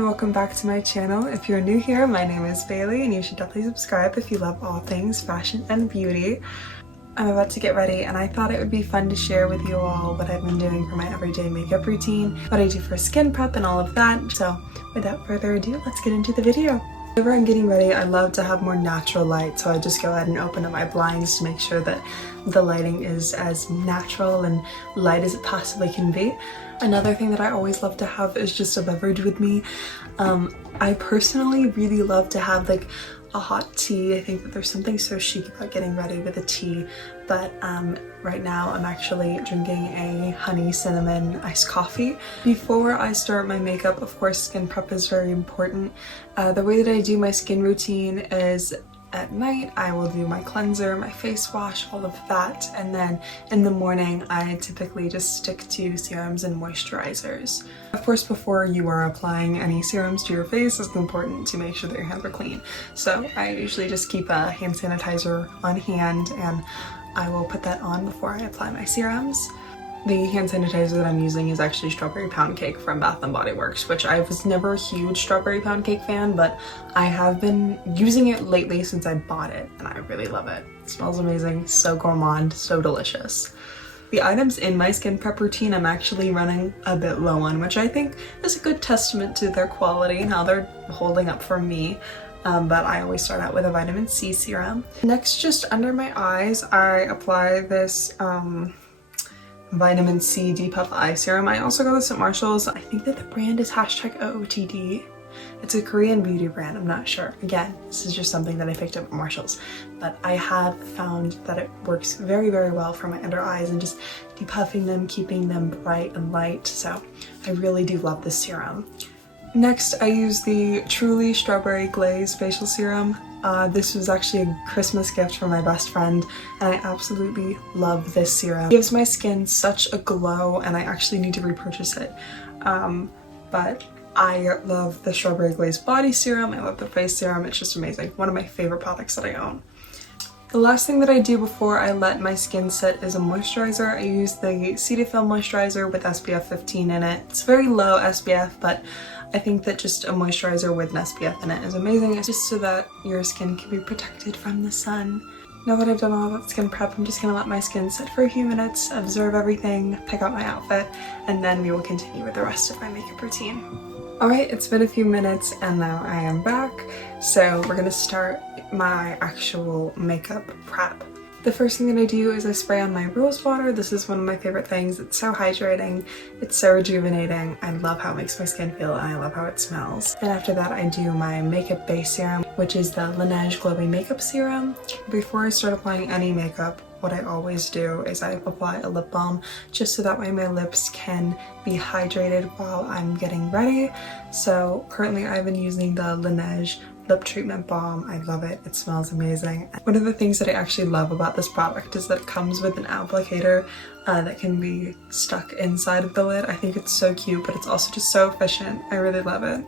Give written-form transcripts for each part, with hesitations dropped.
everyone, welcome back to my channel. If you're new here, my name is Bailey and you should definitely subscribe if you love all things fashion and beauty. I'm about to get ready and I thought it would be fun to share with you all what I've been doing for my everyday makeup routine, what I do for skin prep and all of that. So without further ado, let's get into the video. Whenever I'm getting ready, I love to have more natural light, so I just go ahead and open up my blinds to make sure that the lighting is as natural and light as it possibly can be. Another thing that I always love to have is just a beverage with me. I personally really love to have like a hot tea. I think that there's something so chic about getting ready with a tea, but right now I'm actually drinking a honey cinnamon iced coffee. Before I start my makeup, of course, skin prep is very important. The way that I do my skin routine is at night I will do my cleanser, my face wash, all of that, and then in the morning I typically just stick to serums and moisturizers. Of course, before you are applying any serums to your face, it's important to make sure that your hands are clean. So I usually just keep a hand sanitizer on hand and I will put that on before I apply my serums. The hand sanitizer that I'm using is actually Strawberry Pound Cake from Bath & Body Works, which I was never a huge Strawberry Pound Cake fan, but I have been using it lately since I bought it, and I really love it. It smells amazing, so gourmand, so delicious. The items in my skin prep routine I'm actually running a bit low on, which I think is a good testament to their quality, how they're holding up for me. But I always start out with a vitamin C serum. Next, just under my eyes, I apply this vitamin C Depuff Eye Serum. I also got this at Marshall's. I think that the brand is #OOTD. It's a Korean beauty brand, I'm not sure. Again, this is just something that I picked up at Marshall's, but I have found that it works very, very well for my under eyes and just depuffing them, keeping them bright and light. So I really do love this serum. Next, I use the Truly Strawberry Glaze Facial Serum. This was actually a Christmas gift from my best friend, and I absolutely love this serum. It gives my skin such a glow, and I actually need to repurchase it. But I love the Strawberry Glaze Body Serum. I love the face serum. It's just amazing. One of my favorite products that I own. The last thing that I do before I let my skin set is a moisturizer. I use the Cetaphil moisturizer with SPF 15 in it. It's very low SPF, but I think that just a moisturizer with an SPF in it is amazing. It's just so that your skin can be protected from the sun. Now that I've done all that skin prep, I'm just gonna let my skin sit for a few minutes, observe everything, pick out my outfit, and then we will continue with the rest of my makeup routine. Alright, it's been a few minutes and now I am back. So we're gonna start my actual makeup prep. The first thing that I do is I spray on my rose water. This is one of my favorite things. It's so hydrating, it's so rejuvenating. I love how it makes my skin feel and I love how it smells. And after that I do my makeup base serum, which is the Laneige Glowing Makeup Serum. Before I start applying any makeup, what I always do is I apply a lip balm just so that way my lips can be hydrated while I'm getting ready. So currently I've been using the Laneige Lip Treatment Balm. I love it. It smells amazing. One of the things that I actually love about this product is that it comes with an applicator that can be stuck inside of the lid. I think it's so cute, but it's also just so efficient. I really love it.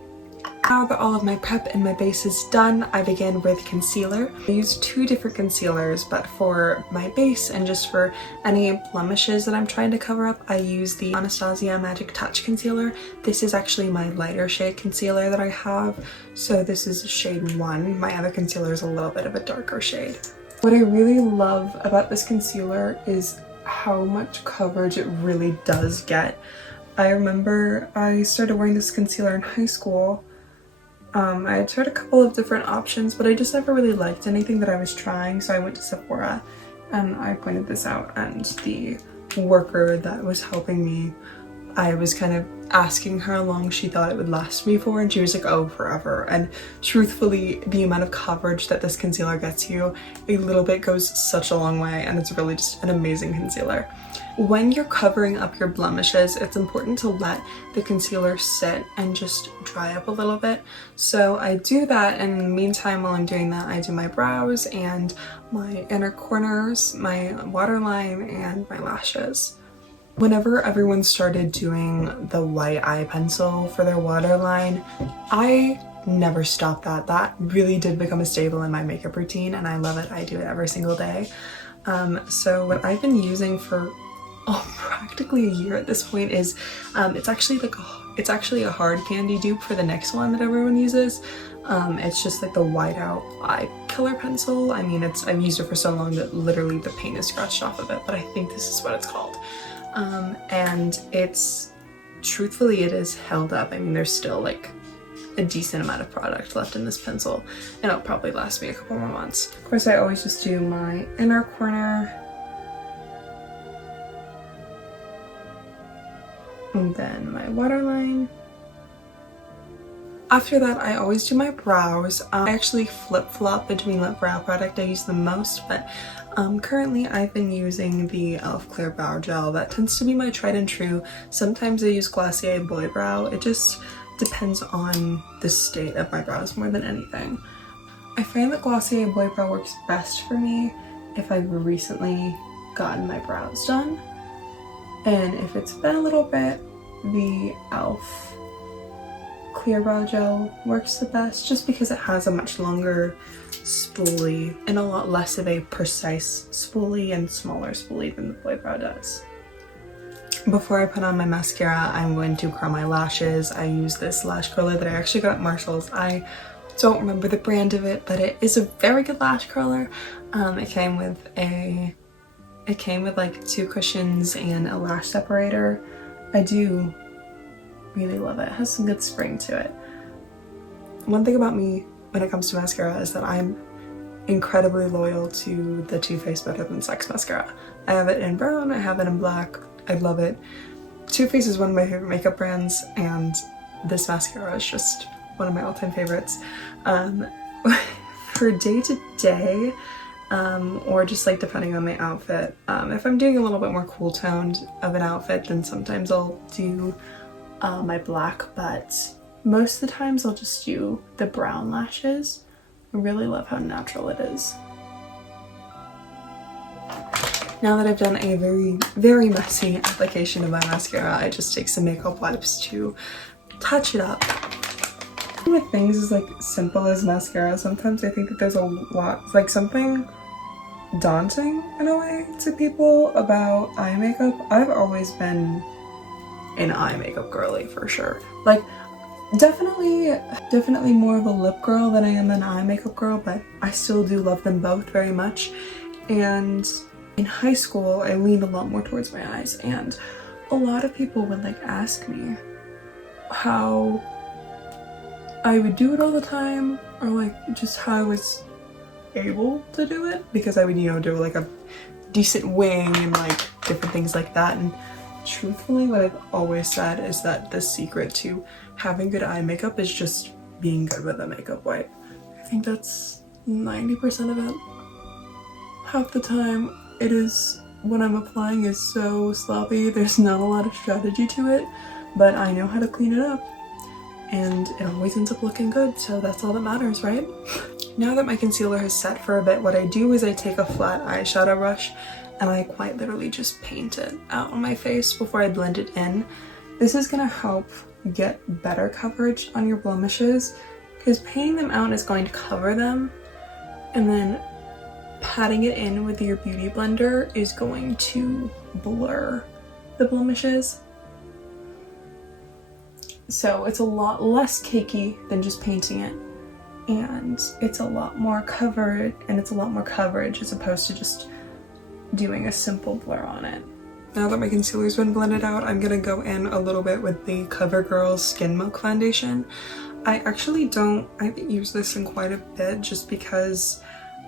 Now that all of my prep and my base is done, I begin with concealer. I use two different concealers, but for my base and just for any blemishes that I'm trying to cover up, I use the Anastasia Magic Touch Concealer. This is actually my lighter shade concealer that I have, so this is shade 1. My other concealer is a little bit of a darker shade. What I really love about this concealer is how much coverage it really does get. I remember I started wearing this concealer in high school. I had tried a couple of different options, but I just never really liked anything that I was trying, so I went to Sephora and I pointed this out, and the worker that was helping me, I was kind of asking her how long she thought it would last me for, and she was like, oh, forever. And truthfully, the amount of coverage that this concealer gets you, a little bit goes such a long way, and it's really just an amazing concealer. When you're covering up your blemishes, it's important to let the concealer sit and just dry up a little bit. So I do that, and in the meantime, while I'm doing that, I do my brows and my inner corners, my waterline, and my lashes. Whenever everyone started doing the white eye pencil for their waterline, I never stopped that. That really did become a staple in my makeup routine, and I love it. I do it every single day. So what I've been using for practically a year at this point is it's actually a hard candy dupe for the NYX one that everyone uses. It's just like the whiteout eye killer pencil. I mean, I've used it for so long that literally the paint is scratched off of it, but I think this is what it's called. And truthfully, it is held up. I mean, there's still like a decent amount of product left in this pencil, and it'll probably last me a couple more months. Of course, I always just do my inner corner, and then my waterline. After that, I always do my brows. I actually flip-flop between what brow product I use the most, but currently I've been using the e.l.f. Clear Brow Gel. That tends to be my tried and true. Sometimes I use Glossier Boy Brow. It just depends on the state of my brows more than anything. I find that Glossier Boy Brow works best for me if I've recently gotten my brows done. And if it's been a little bit, the e.l.f. Clear Brow Gel works the best just because it has a much longer spoolie and a lot less of a precise spoolie and smaller spoolie than the Boy Brow does. Before I put on my mascara, I'm going to curl my lashes. I use this lash curler that I actually got at Marshall's. I don't remember the brand of it, but it is a very good lash curler. It came with like 2 cushions and a lash separator. I do really love it. It has some good spring to it. One thing about me when it comes to mascara is that I'm incredibly loyal to the Too Faced Better Than Sex mascara. I have it in brown, I have it in black. I love it. Too Faced is one of my favorite makeup brands, and this mascara is just one of my all-time favorites. For day-to-day, or just like depending on my outfit, if I'm doing a little bit more cool toned of an outfit, then sometimes I'll do my black, but most of the times I'll just do the brown lashes. I really love how natural it is. Now that I've done a very, very messy application of my mascara, I just take some makeup wipes to touch it up. With things as like simple as mascara, sometimes I think that there's a lot, like something daunting in a way to people about eye makeup. I've always been an eye makeup girly for sure. Like definitely more of a lip girl than I am an eye makeup girl, but I still do love them both very much. And in high school, I leaned a lot more towards my eyes, and a lot of people would like ask me how I would do it all the time, or like just how I was able to do it, because I would, you know, do like a decent wing and like different things like that. And truthfully, what I've always said is that the secret to having good eye makeup is just being good with a makeup wipe. I think that's 90% of it. Half the time, it is what I'm applying is so sloppy, there's not a lot of strategy to it, but I know how to clean it up, and it always ends up looking good, so that's all that matters, right? Now that my concealer has set for a bit, what I do is I take a flat eyeshadow brush and I quite literally just paint it out on my face before I blend it in. This is gonna help get better coverage on your blemishes, because painting them out is going to cover them, and then patting it in with your beauty blender is going to blur the blemishes. So it's a lot less cakey than just painting it, and it's a lot more covered, and it's a lot more coverage as opposed to just doing a simple blur on it. Now that my concealer's been blended out, I'm gonna go in a little bit with the CoverGirl Skin Milk Foundation. I haven't used this in quite a bit just because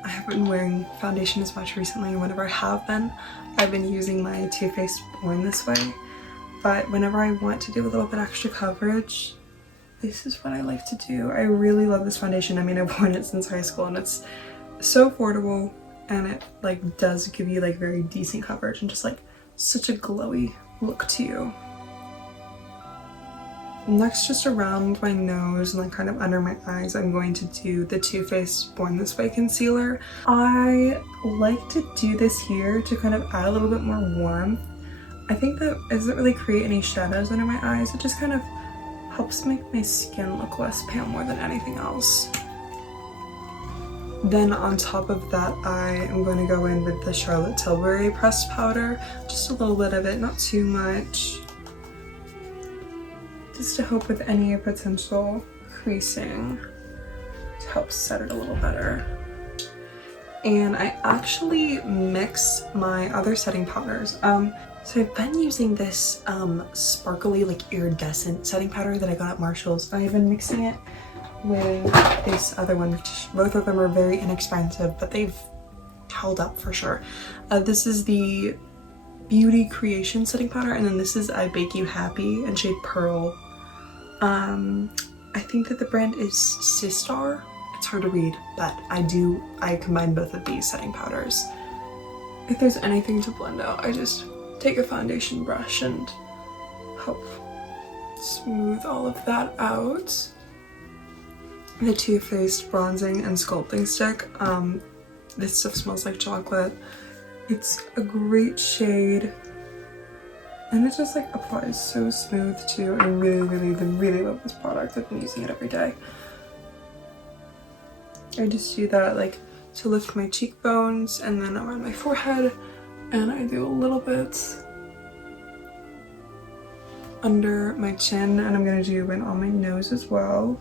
I haven't been wearing foundation as much recently, and whenever I have been, I've been using my Too Faced Born This Way. But whenever I want to do a little bit extra coverage, this is what I like to do. I really love this foundation. I mean, I've worn it since high school, and it's so affordable, and it like does give you like very decent coverage and just like such a glowy look to you. Next, just around my nose and like kind of under my eyes, I'm going to do the Too Faced Born This Way concealer. I like to do this here to kind of add a little bit more warmth. I think that it doesn't really create any shadows under my eyes. It just kind of helps make my skin look less pale more than anything else. Then on top of that, I am going to go in with the Charlotte Tilbury pressed powder. Just a little bit of it, not too much. Just to help with any potential creasing, to help set it a little better. And I actually mix my other setting powders. So I've been using this sparkly, like iridescent setting powder that I got at Marshall's. I've been mixing it with this other one, which both of them are very inexpensive, but they've held up for sure. This is the Beauty Creation setting powder, and then this is I Bake You Happy in shade Pearl. I think that the brand is Sistar. It's hard to read, but I combine both of these setting powders. If there's anything to blend out, I just take a foundation brush and help smooth all of that out. The Too Faced Bronzing and Sculpting Stick. This stuff smells like chocolate. It's a great shade, and it just like applies so smooth too. I really love this product. I've been using it every day. I just do that like to lift my cheekbones and then around my forehead, and I do a little bit under my chin, and I'm gonna do it on my nose as well.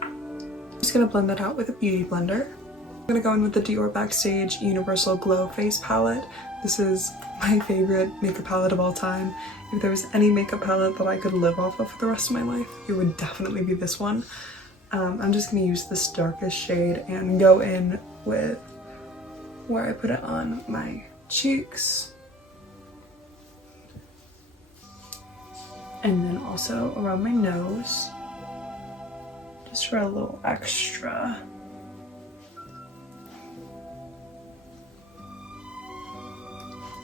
I'm just gonna blend that out with a beauty blender. I'm gonna go in with the Dior Backstage Universal Glow Face Palette. This is my favorite makeup palette of all time. If there was any makeup palette that I could live off of for the rest of my life, it would definitely be this one. I'm just gonna use this darkest shade and go in with where I put it on my cheeks. And then also around my nose, just for a little extra.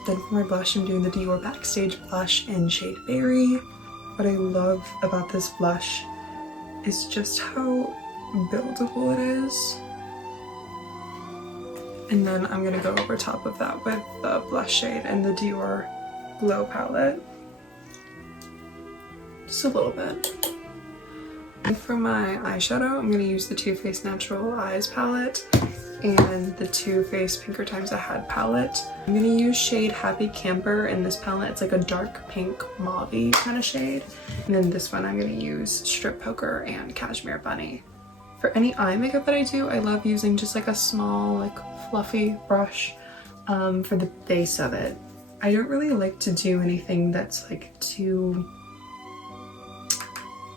Then for my blush, I'm doing the Dior Backstage blush in shade Berry. What I love about this blush is just how buildable it is. And then I'm gonna go over top of that with the blush shade and the Dior Glow palette. Just a little bit. And for my eyeshadow, I'm gonna use the Too Faced Natural Eyes palette and the Too Faced Pinker Times Ahead palette. I'm gonna use shade Happy Camper in this palette. It's like a dark pink mauve-y kind of shade. And then this one I'm gonna use Strip Poker and Cashmere Bunny. For any eye makeup that I do, I love using just like a small, like fluffy brush for the base of it. I don't really like to do anything that's like too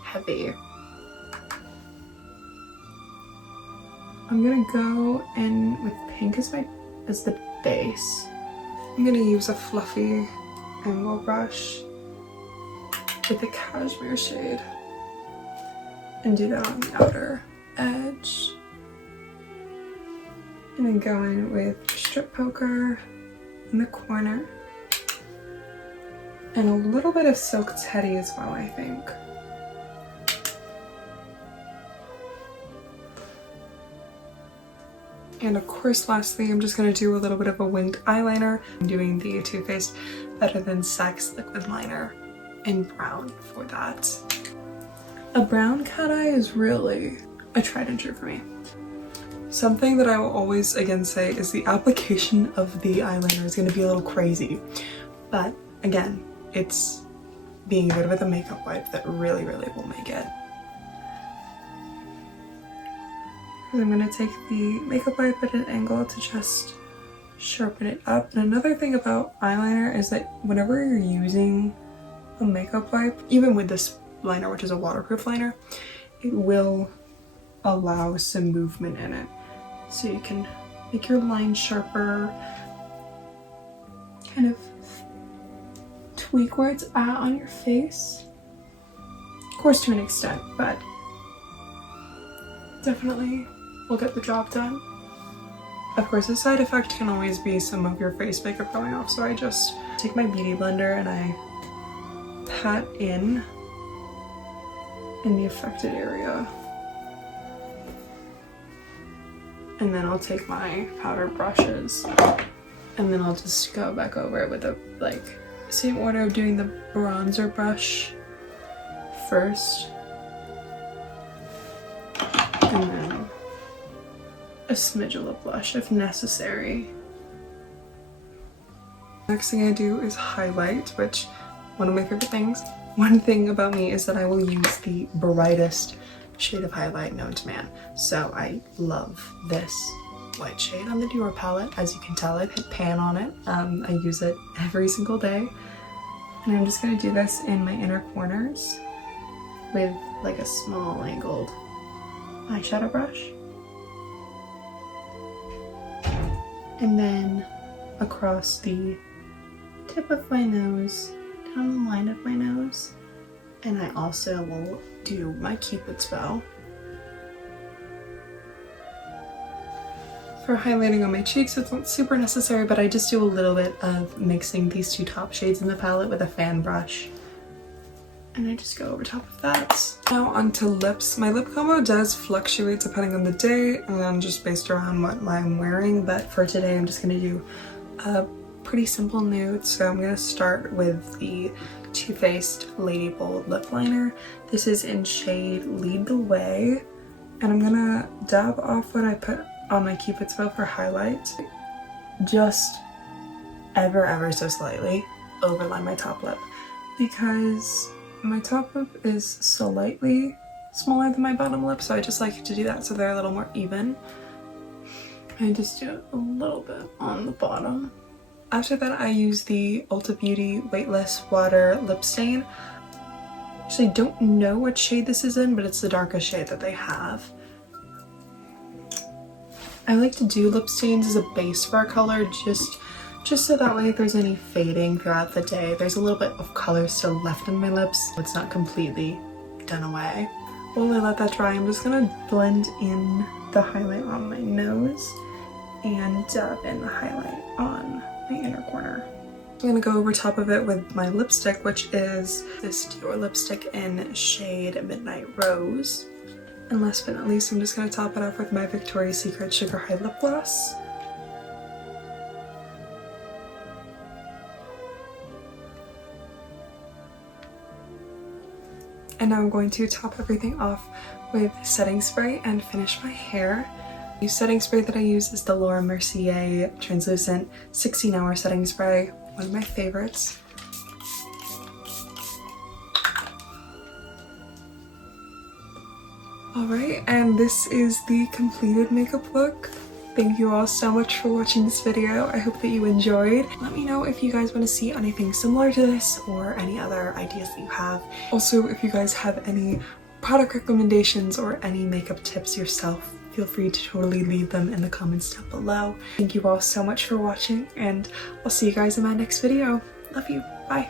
heavy. I'm gonna go in with pink as the base. I'm gonna use a fluffy angle brush with the cashmere shade and do that on the outer edge. And then go in with Strip Poker in the corner. And a little bit of Silk Teddy as well, I think. And of course, lastly, I'm just going to do a little bit of a winged eyeliner. I'm doing the Too Faced Better Than Sex liquid liner in brown for that. A brown cat eye is really a tried and true for me. Something that I will always again say is the application of the eyeliner is going to be a little crazy. But again, it's being good with a makeup wipe that really will make it. I'm going to take the makeup wipe at an angle to just sharpen it up. And another thing about eyeliner is that whenever you're using a makeup wipe, even with this liner, which is a waterproof liner, it will allow some movement in it. So you can make your line sharper, kind of tweak where it's at on your face. Of course, to an extent, but definitely will get the job done. Of course, a side effect can always be some of your face makeup going off, so I just take my beauty blender and I pat in the affected area. And then I'll take my powder brushes and then I'll just go back over it with a, like, same order of doing the bronzer brush first. And then a smidge of lip blush if necessary. Next thing I do is highlight, which one of my favorite things. One thing about me is that I will use the brightest shade of highlight known to man. So I love this white shade on the Dior palette. As you can tell, I've hit pan on it. I use it every single day. And I'm just gonna do this in my inner corners with like a small angled eyeshadow brush. And then across the tip of my nose, down the line of my nose. And I also will do my Cupid's bow. For highlighting on my cheeks, it's not super necessary, but I just do a little bit of mixing these two top shades in the palette with a fan brush. And I just go over top of that. Now onto lips. My lip combo does fluctuate depending on the day and just based around what I'm wearing, but for today I'm just gonna do a pretty simple nude. So I'm gonna start with the Too Faced Lady Bold lip liner. This is in shade Lead the Way, and I'm gonna dab off what I put on my Cupid's bow for highlight. Just ever so slightly overline my top lip because my top lip is slightly smaller than my bottom lip, so I just like to do that so they're a little more even. I just do a little bit on the bottom. After that, I use the Ulta Beauty Weightless Water Lip Stain. Actually, I don't know what shade this is in, but it's the darkest shade that they have. I like to do lip stains as a base for a color, just so that way if there's any fading throughout the day, there's a little bit of color still left in my lips. It's not completely done away. While I let that dry, I'm just gonna blend in the highlight on my nose and dab in the highlight on my inner corner. I'm gonna go over top of it with my lipstick, which is this Dior lipstick in shade Midnight Rose. And last but not least, I'm just gonna top it off with my Victoria's Secret Sugar High Lip Gloss. And now I'm going to top everything off with setting spray and finish my hair. The setting spray that I use is the Laura Mercier Translucent 16-Hour Setting Spray, one of my favorites. Alright, and this is the completed makeup look. Thank you all so much for watching this video. I hope that you enjoyed. Let me know if you guys want to see anything similar to this or any other ideas that you have. Also, if you guys have any product recommendations or any makeup tips yourself, feel free to totally leave them in the comments down below. Thank you all so much for watching, and I'll see you guys in my next video. Love you. Bye.